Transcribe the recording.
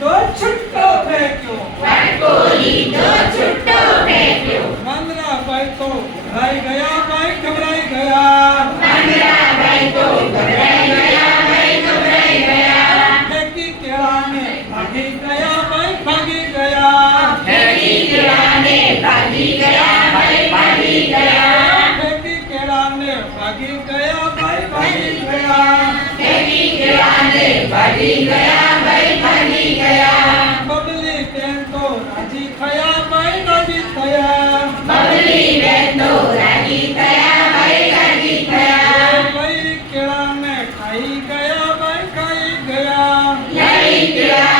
दो छुट्टो फेंक्यो फटकोरी दो छुट्टो फेंक्यो मंदरा भाई तो भाई गया भाई घबराई गया। मंदरा भाई तो घबराई गया भाई तो घबराई गया। फेंकी केला ने भागी गया भाई भागी गया। फेंकी केला ने भागी गया भाई भागी गया। फेंकी केला ने भागी गया भाई भागी गया। फेंकी केला ने भागी गया। y